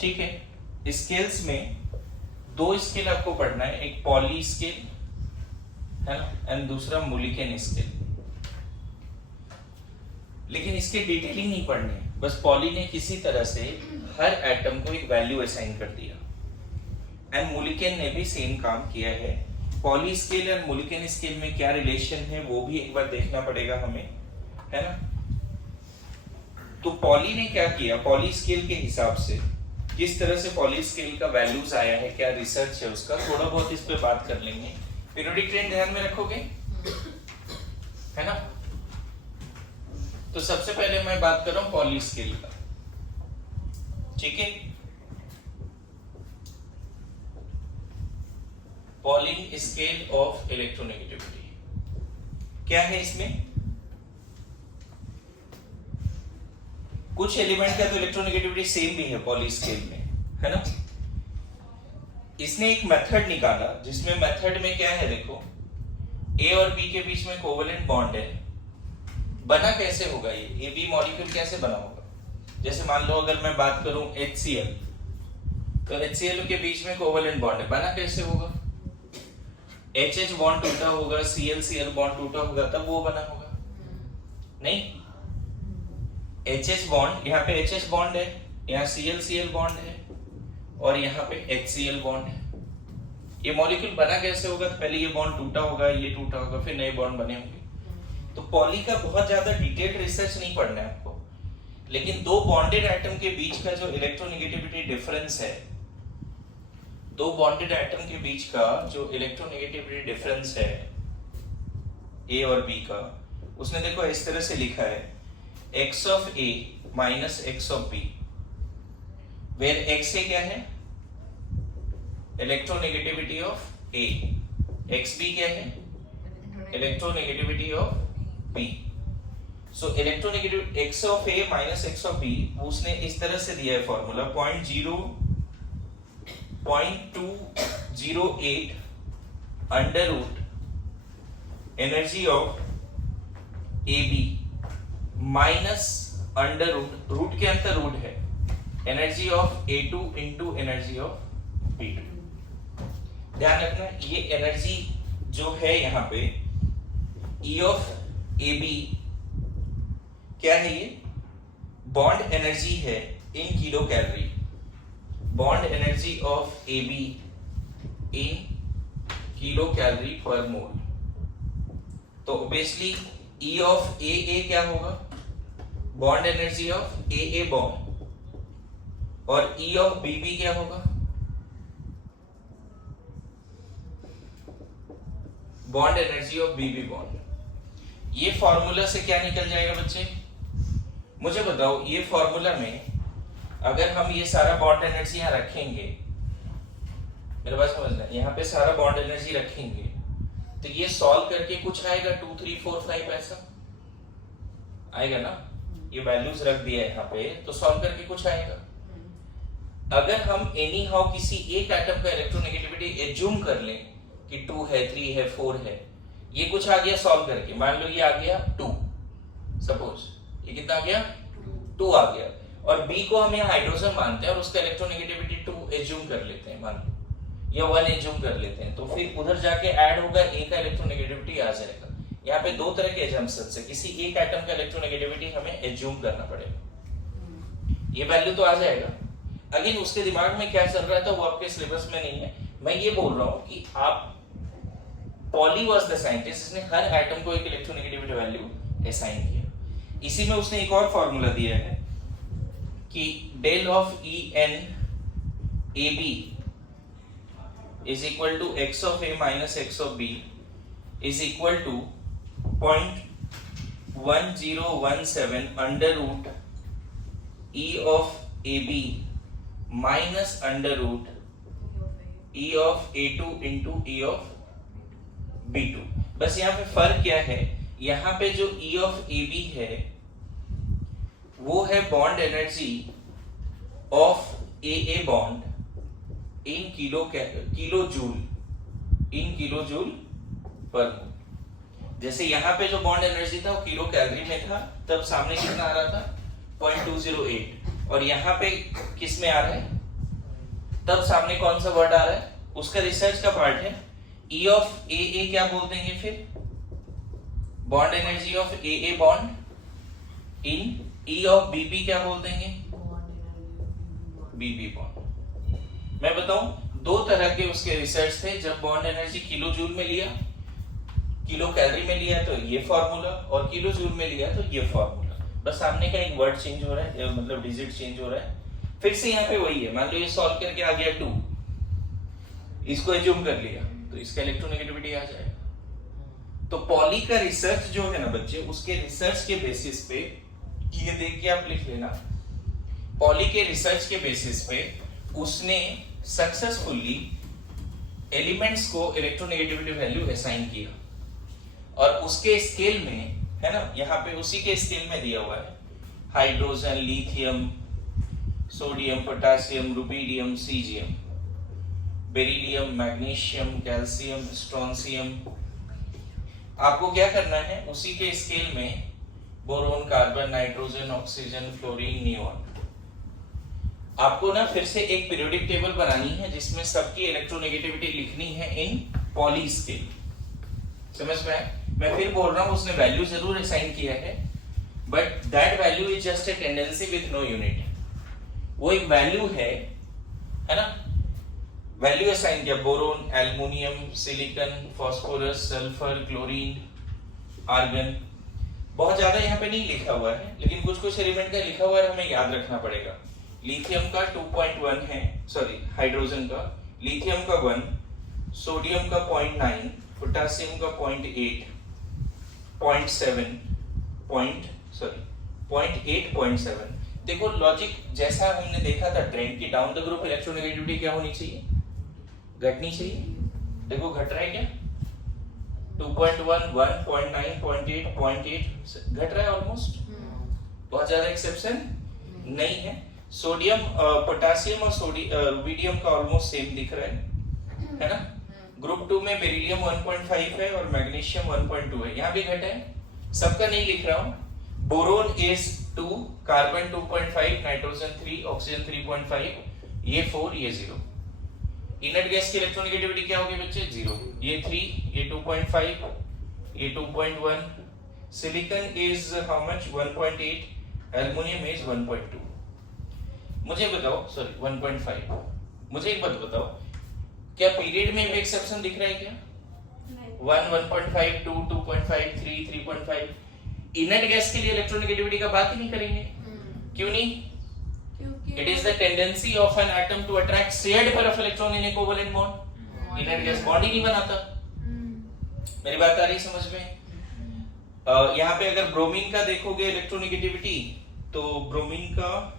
ठीक है। स्केल्स में दो स्केल आपको पढ़ना है, एक पॉली स्केल है ना एंड दूसरा मुलिकन स्केल। लेकिन इसके डिटेलिंग नहीं पढ़नी है, बस पॉली ने किसी तरह से हर एटम को एक वैल्यू असाइन कर दिया एंड मुलिकन ने भी सेम काम किया है। पॉली स्केल और मुलिकन स्केल में क्या रिलेशन है वो भी एक बार देखना पड़ेगा हमें, है ना। तो पॉली ने क्या किया, पॉली स्केल के हिसाब से किस तरह से पॉली स्केल का वैल्यूज आया है, क्या रिसर्च है उसका, थोड़ा बहुत इस पे बात कर लेंगे। पीरियोडिक ट्रेंड ध्यान में रखोगे, है ना। तो सबसे पहले मैं बात कर रहा हूं पॉली स्केल का, ठीक है। पॉली स्केल ऑफ इलेक्ट्रोनेगेटिविटी क्या है, इसमें कुछ एलिमेंट का तो इलेक्ट्रोनेगेटिविटी सेम भी है पॉली स्केल में, है ना। इसने एक मेथड निकाला जिसमें मेथड में क्या है, देखो ए और बी के बीच में कोवेलेंट बॉन्ड है। बना कैसे होगा ये, ए बी मॉलिक्यूल कैसे बना होगा, जैसे मान लो अगर मैं बात करूं HCl, तो HCl के बीच में कोवेलेंट बॉन्ड है, बना कैसे होगा, HH बॉन्ड टूटा होगा, Cl बॉन्ड टूटा होगा तब वो बना होगा, नहीं। HH बॉन्ड, यहाँ पे HH बॉन्ड है, यहाँ Cl बॉन्ड है और यहाँ पे HCl बॉन्ड है। ये मॉलिक्यूल बना कैसे होगा, तो पहले ये बॉन्ड टूटा होगा, ये टूटा होगा, फिर नए बॉन्ड बने होंगे। तो पॉली का बहुत ज्यादा डिटेल्ड रिसर्च नहीं पढ़ना है आपको, लेकिन दो बॉन्डेड एटम के बीच का जो इलेक्ट्रोनेगेटिविटी डिफरेंस है, दो बॉन्डेड एटम के बीच का जो इलेक्ट्रोनेगेटिविटी डिफरेंस है ए और बी का, उसने देखो इस तरह से लिखा है x of a minus x of b, where x a क्या है, electronegativity of a, x b क्या है, electronegativity of b। So electronegative x of a minus x of b उसने इस तरह से दिया है formula 0.208 under root energy of AB minus under root, root के अंदर रूट है, energy of A2 into energy of B2। ध्यान रखना ये एनर्जी जो है यहाँ पे E ऑफ AB क्या है, ये बॉन्ड एनर्जी है in kilo calorie, bond energy of AB in kilo calorie पर मोल। तो ऑब्वियसली E ऑफ AA क्या होगा, bond energy of AA bond, और E ऑफ BB क्या होगा, bond energy of BB bond. ये फॉर्मूला से क्या निकल जाएगा बच्चे, मुझे बताओ। ये फॉर्मूला में अगर हम ये सारा बॉन्ड एनर्जी यहाँ रखेंगे, मेरे पास समझना, यहाँ पे सारा बॉन्ड एनर्जी रखेंगे तो ये सॉल्व करके कुछ आएगा 2 3 4 5 ऐसा आएगा ना। ये वैल्यूज रख दिया यहाँ पे तो सॉल्व करके कुछ आएगा। अगर हम एनी हाउ किसी एक एटम का इलेक्ट्रोनेगेटिविटी एज्यूम कर लें कि 2 है 3 है 4 है, ये कुछ आ गया सॉल्व करके, मान लो ये आ गया 2, सपोज ये कितना आ गया 2 आ गया, और B को हम यहाँ हाइड्रोजन मानते हैं और उसका इलेक्ट्रोनेगेटिविटी 2 एज्यूम कर लेते हैं, मान लो या 1 एज्यूम कर लेते हैं, तो फिर उधर जाके ऐड होगा A का इलेक्ट्रोनेगेटिविटी आ जाएगा। यहाँ पे दो तरह के एजम्पशंस है, किसी एक एटम का इलेक्ट्रोनेगेटिविटी हमें एज्यूम करना पड़ेगा, ये वैल्यू तो आ जाएगा। अगेन उसके दिमाग में क्या चल रहा था वो आपके सिलेबस में नहीं है, मैं ये बोल रहा हूँ कि आप पॉली वाज द साइंटिस्ट जिसने हर एटम को एक इलेक्ट्रोनेगेटिविटी वैल्यू असाइन किया। इसी में उसने एक और फॉर्मूला दिया है कि del of En AB is equal to x of A minus x of B is equal to 0.1017 under root E of AB minus under root E of A2 into E of B2। बस यहाँ पे फर्क क्या है, यहाँ पे जो E of AB है वो है bond energy of AA bond in kilo joule per mole. जैसे यहाँ पे जो बॉन्ड एनर्जी था वो किलो कैलोरी में था, तब सामने कितना आ रहा था 0.208, और यहाँ पे किस में आ रहा है तब सामने कौन सा वर्ड आ रहा है, उसका रिसर्च का पार्ट है। ई ऑफ ए क्या बोल देंगे फिर, bond energy of A bond in E of B क्या बोल देंगे, बी बॉन्ड। मैं बताऊं, दो तरह के उसके रिसर्च थे। जब बॉन्ड एनर्जी किलो जूल में लिया, किलो कैलोरी में लिया तो ये फॉर्मूला, और किलो जूल में लिया तो ये फॉर्मूला। बस सामने का एक वर्ड चेंज हो रहा है, मतलब डिजिट चेंज हो रहा है। फिर से यहाँ पे वही है। मान लो ये सॉल्व करके आ गया 2, इसको एज्यूम कर लिया तो इसका इलेक्ट्रोनेगेटिविटी आ जाएगा। तो पॉली का रिसर्च जो है ना बच्चे, उसके रिसर्च के बेसिस पे, ये देख के आप लिख लेना, पॉली के रिसर्च के बेसिस पे उसने सक्सेसफुली एलिमेंट्स को इलेक्ट्रोनेगेटिविटी वैल्यू असाइन किया, और उसके स्केल में है ना, यहाँ पे उसी के स्केल में दिया हुआ है, hydrogen, lithium, sodium, potassium, rubidium, caesium, beryllium, magnesium, calcium, strontium. आपको क्या करना है, उसी के स्केल में boron, carbon, nitrogen, oxygen, fluorine, neon. आपको ना फिर से एक पीरियोडिक टेबल बनानी है जिसमें सबकी इलेक्ट्रोनेगेटिविटी लिखनी है इन पॉली स्केल। समझ में आया? मैं फिर बोल रहा हूं, उसने वैल्यू जरूर असाइन किया है, but that value is just a tendency with no unit. वो एक वैल्यू है ना, वैल्यू असाइन किया, boron, aluminium, silicon, phosphorus, sulphur, chlorine, argon. बहुत ज्यादा यहाँ पे नहीं लिखा हुआ है, लेकिन कुछ कुछ एलिमेंट का लिखा हुआ है, हमें याद रखना पड़ेगा। लिथियम का 2.1 है, सॉरी हाइड्रोजन का, लिथियम का 1, सोडियम का 0.9, पोटेशियम का 0.8, 0.7, 0.8, देखो लॉजिक जैसा हमने देखा था ट्रेंड की, डाउन द ग्रुप इलेक्ट्रोनेगेटिविटी क्या होनी चाहिए, घटनी चाहिए। देखो घट रहा है क्या, 2.1, 1.9, 0.8, 0.8 घट रहा है ऑलमोस्ट, बहुत ज्यादा एक्सेप्शन नहीं है। सोडियम, पोटेशियम और रुबिडियम का ऑलमोस्ट सेम दिख रहा है ना। ग्रुप 2 में बेरिलियम 1.5 है और मैग्नीशियम 1.2 है, यहाँ भी घटा है, सबका नहीं लिख रहा हूँ। Boron is 2, carbon 2.5, nitrogen 3, oxygen 3.5, ये 4, ये 0। इनर्ट गैस की इलेक्ट्रोनेगेटिविटी क्या होगी बच्चे, 0। ये 3, ये 2.5, ये 2.1। Silicon is how much, 1.8, aluminium is 1.2। मुझे बताओ, सॉरी 1.5। मुझे एक बात बताओ, क्या पीरियड में एक्सेप्शन दिख रहा है क्या? 1, 1.5, 2, 2.5, 3, 3.5। इनर्ट गैस के लिए इलेक्ट्रोनेगेटिविटी का बात ही नहीं करेंगे। क्यों नहीं? It is the tendency of an atom to attract shared pair of electron in a covalent bond. Inert gas bond ही नहीं बनाता। मेरी बात आ रही समझ में? यहाँ पे अगर ब्रोमीन का देखोगे इलेक्ट्रोनेगेटिविटी, तो ब्रोमीन का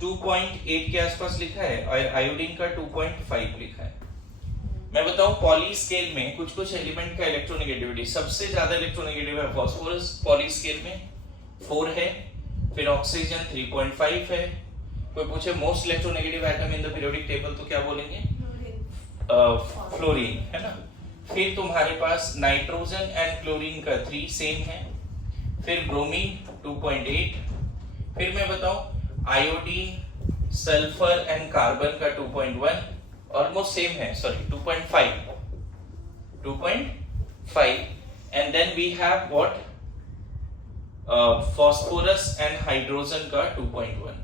2.8 के आसपास लिखा है, और आयोडीन का 2.5 लिखा है। मैं बताऊं, पॉली स्केल में कुछ कुछ एलिमेंट का इलेक्ट्रोनेगेटिविटी, सबसे ज्यादा इलेक्ट्रोनेगेटिव है फास्फोरस, पॉली स्केल में 4 है, फिर ऑक्सीजन 3.5 है। कोई पूछे most electronegative atom in the periodic table तो क्या बोलेंगे? फ्लोरीन, है ना। फिर तुम्हारे पास नाइट्रोजन एंड क्लोरीन का 3 सेम है, फिर ब्रोमीन 2.8, फिर मैं बताऊं आयोडीन, सल्फर एंड कार्बन का 2.1 ऑलमोस्ट सेम है, sorry 2.5, and then we have what, phosphorus and hydrogen का 2.1।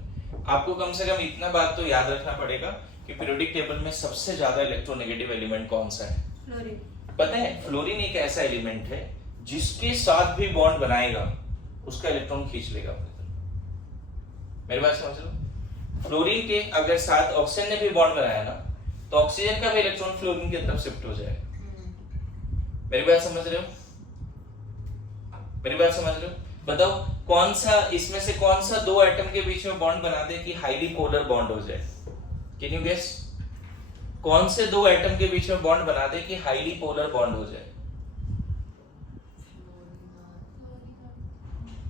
आपको कम से कम इतना बात तो याद रखना पड़ेगा कि पीरियोडिक टेबल में सबसे ज्यादा इलेक्ट्रोनेगेटिव एलिमेंट कौन सा है? फ्लोरीन। पता है, फ्लोरीन एक ऐसा एलिमेंट है जिसके साथ भी बॉन्ड बनाएगा उसका इलेक्ट्रॉन खींच लेगा अपनी तरफ। मेरी बात समझ लो, फ्लोरीन के अगर साथ ऑक्सीजन ने भी बॉन्ड बनाया ना, तो ऑक्सीजन का भी इलेक्ट्रॉन फ्लोरीन की तरफ शिफ्ट हो जाएगा। मेरी बात समझ रहे हो? मेरी बात समझ रहे हो? बताओ कौन सा इसमें से कौन सा दो एटम के बीच में बॉन्ड बना दे कि हाईली पोलर बॉन्ड हो जाए? Can you guess? कौन से दो एटम के बीच में बॉन्ड बना दे कि हाईली पोलर बॉन्ड हो जाए?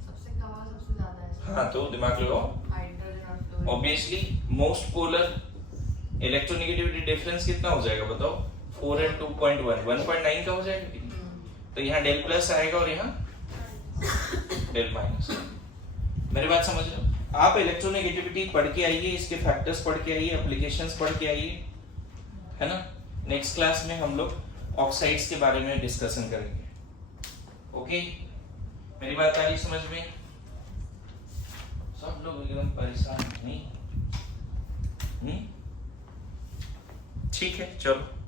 सबसे कम सबसे ज्यादा है। हाँ, तो दिमाग लगाओ। हाइड्रोजन और obviously most polar electronegativity difference कितना हो जाएगा बताओ? 4 एंड 2.1 1.9 का हो जाएगा। तो यहाँ डेल प्लस आएगा और यहाँ डेल माइनस। मेरी बात समझ रहे हो? आप इलेक्ट्रोनेगेटिविटी पढ़ के आइए, इसके फैक्टर्स पढ़ के आइए, एप्लीकेशंस पढ़ के आइए, है ना। नेक्स्ट क्लास में हम लोग ऑक्साइड्स के बारे में डिस्कशन करेंगे। ओके, मेरी बात आ रही समझ में? सब लोग एकदम परेशान नहीं? ठीक है, चलो।